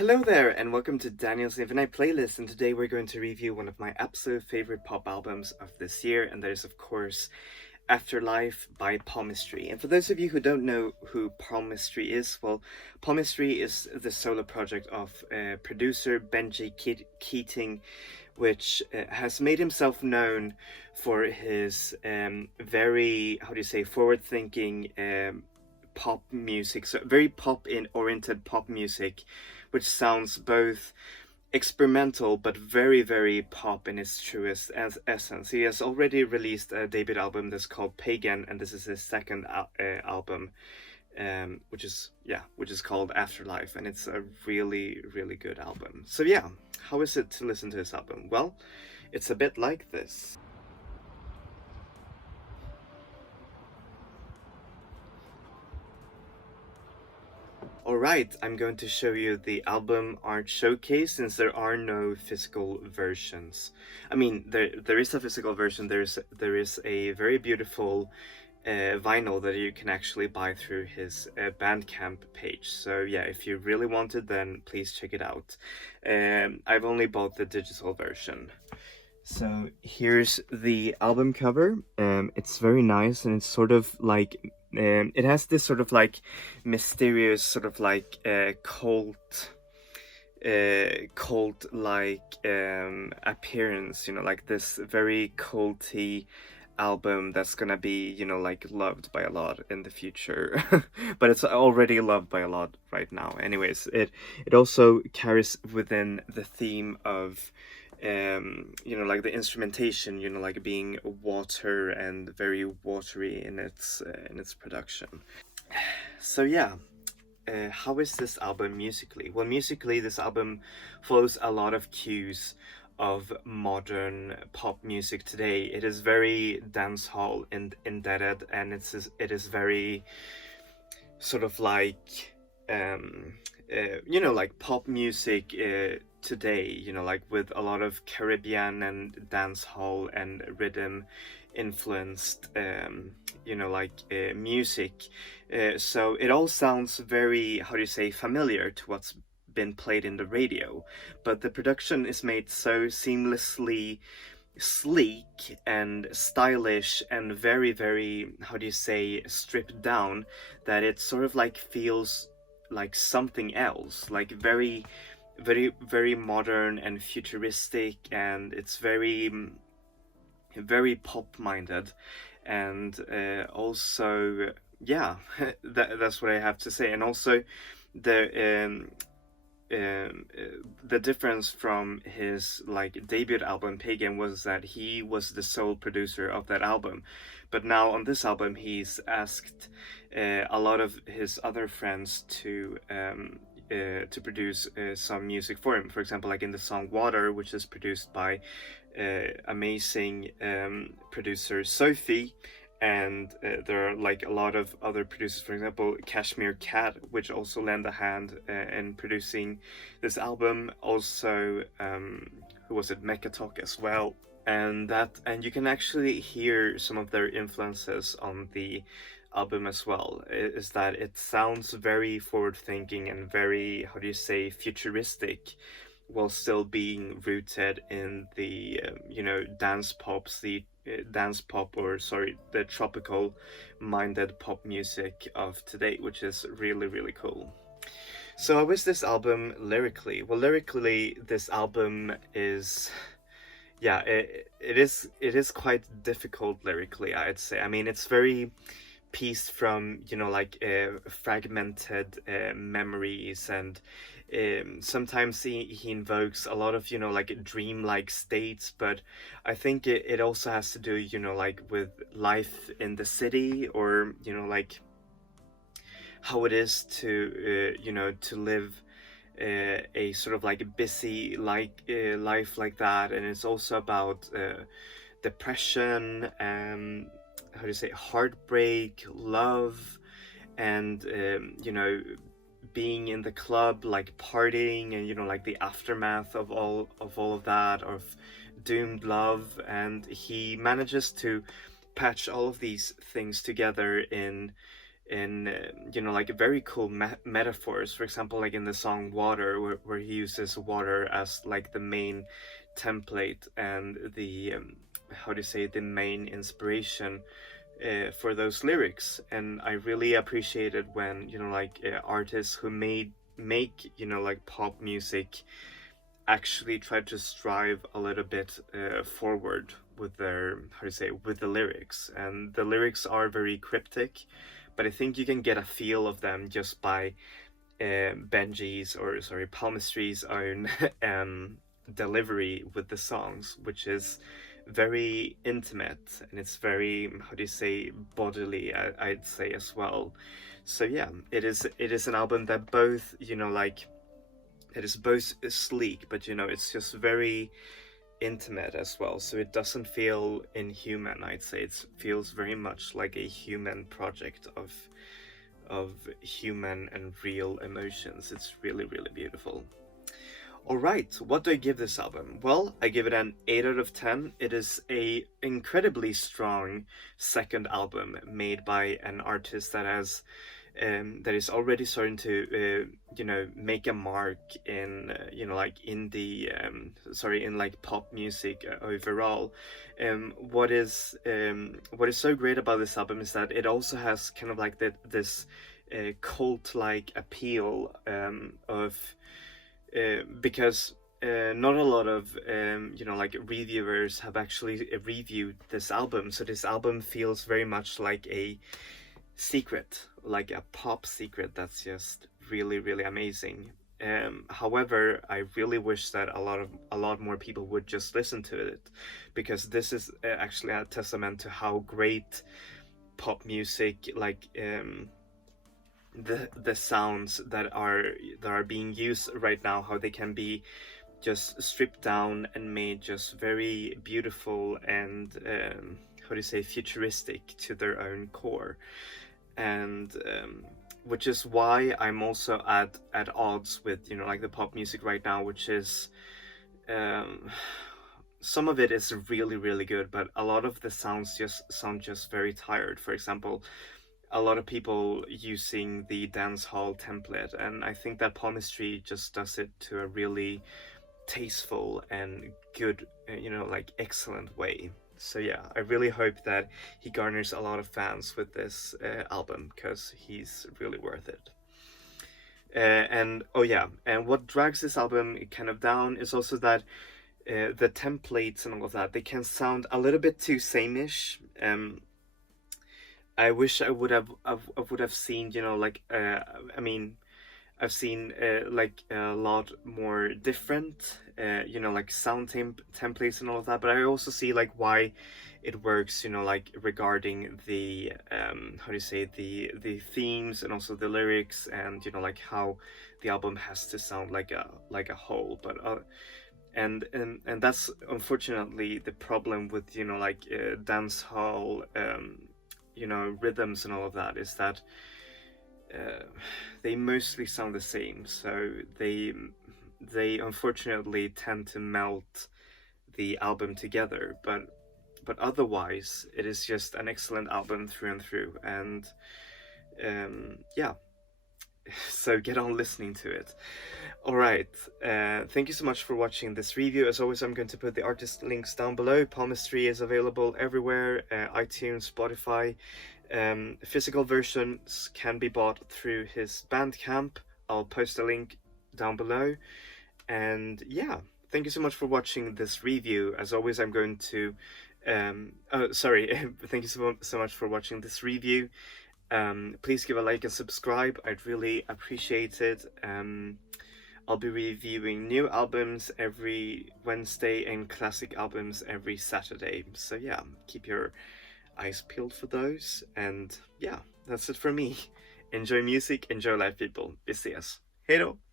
Hello there, and welcome to Daniel's Infinite Playlist, and today we're going to review one of my absolute favorite pop albums of this year, and that is, of course, Afterlife by Palmistry. And for those of you who don't know who Palmistry is, well, Palmistry is the solo project of producer Benji Keating, which has made himself known for his very, how do you say, forward-thinking pop music, so very pop-oriented pop music, which sounds both experimental but very, very pop in its truest essence. He has already released a debut album that's called Pagan, and this is his second album, which is called Afterlife, and it's a really, really good album. So yeah, how is it to listen to this album? Well, it's a bit like this. Alright, I'm going to show you the album art showcase since there are no physical versions. I mean, there is a physical version. There is a very beautiful vinyl that you can actually buy through his Bandcamp page. So yeah, if you really want it, then please check it out. I've only bought the digital version. So here's the album cover. It's very nice, and it's sort of like it has this sort of like mysterious sort of like cult like appearance, like this very culty album that's gonna be, like loved by a lot in the future. But it's already loved by a lot right now. Anyways, it also carries within the theme of like the instrumentation, like being water and very watery in its production. So yeah, how is this album musically? Well, musically, this album follows a lot of cues of modern pop music today. It is very dancehall indebted, and it is very sort of like like pop music today, like with a lot of Caribbean and dancehall and rhythm influenced music. So it all sounds very, how do you say, familiar to what's been played in the radio, but the production is made so seamlessly sleek and stylish and very, very, how do you say, stripped down, that it sort of like feels like something else, like very, very, very modern and futuristic, and it's very, very pop minded. And also, yeah, that's what I have to say. And also the the difference from his like debut album Pagan was that he was the sole producer of that album, but now on this album he's asked a lot of his other friends to produce some music for him. For example, like in the song Water, which is produced by amazing producer Sophie, and there are like a lot of other producers, for example Cashmere Cat, which also lend a hand in producing this album. Also who was it, Mecha Talk as well. And you can actually hear some of their influences on the album as well, is that it sounds very forward thinking and very, how do you say, futuristic, while still being rooted in the dance pop, or sorry, the tropical minded pop music of today, which is really, really cool. So how is this album lyrically? Well, lyrically, this album is, yeah, it is quite difficult lyrically, I'd say. I mean, it's very pieced from, like fragmented memories, and sometimes he invokes a lot of, like dreamlike states, but I think it also has to do, like with life in the city, or like how it is to to live a sort of like busy like life like that. And it's also about depression, how do you say, heartbreak, love, and being in the club, like partying, and like the aftermath of all of that, of doomed love. And he manages to patch all of these things together in like very cool metaphors. For example, like in the song Water, where he uses water as like the main template and the how do you say, the main inspiration for those lyrics. And I really appreciated when like artists who make like pop music actually try to strive a little bit forward with their, how to say, with the lyrics. And the lyrics are very cryptic, but I think you can get a feel of them just by Benji's, or sorry, Palmistry's own delivery with the songs, which is very intimate, and it's very, how do you say, bodily, I'd say as well. So yeah, it is an album that both, like, it is both sleek, but it's just very intimate as well. So it doesn't feel inhuman, I'd say. It feels very much like a human project of human and real emotions. It's really, really beautiful. Alright, what do I give this album? Well, I give it an 8 out of 10. It is a incredibly strong second album made by an artist that is already starting to make a mark in like indie in like pop music overall. What is so great about this album is that it also has kind of like this cult-like appeal of because not a lot of like reviewers have actually reviewed this album, so this album feels very much like a secret, like a pop secret that's just really, really amazing. However, I really wish that a lot more people would just listen to it, because this is actually a testament to how great pop music, like the sounds that are being used right now, how they can be just stripped down and made just very beautiful and how do you say, futuristic to their own core. And which is why I'm also at odds with like the pop music right now, which is some of it is really, really good, but a lot of the sounds just sound just very tired. For example, a lot of people using the dance hall template, and I think that Palmistry just does it to a really tasteful and good, like excellent way. So yeah, I really hope that he garners a lot of fans with this album, because he's really worth it. And oh yeah, and what drags this album kind of down is also that the templates and all of that, they can sound a little bit too same-ish. I wish I would have seen, like I mean, I've seen like a lot more different, like sound templates and all of that. But I also see like why it works, like regarding the how do you say, the themes and also the lyrics, and like how the album has to sound like a whole. But and that's unfortunately the problem with like dance hall rhythms and all of that, is that they mostly sound the same, so they unfortunately tend to melt the album together. But otherwise, it is just an excellent album through and through. And yeah, so get on listening to it. Alright, thank you so much for watching this review. As always, I'm going to put the artist links down below. Palmistry is available everywhere, iTunes, Spotify. Physical versions can be bought through his Bandcamp. I'll post a link down below. And yeah, thank you so much for watching this review. As always, I'm going to thank you so much for watching this review. Please give a like and subscribe. I'd really appreciate it. I'll be reviewing new albums every Wednesday and classic albums every Saturday. So yeah, keep your eyes peeled for those. And yeah, that's it for me. Enjoy music, enjoy life, people. Vi ses. Hej då!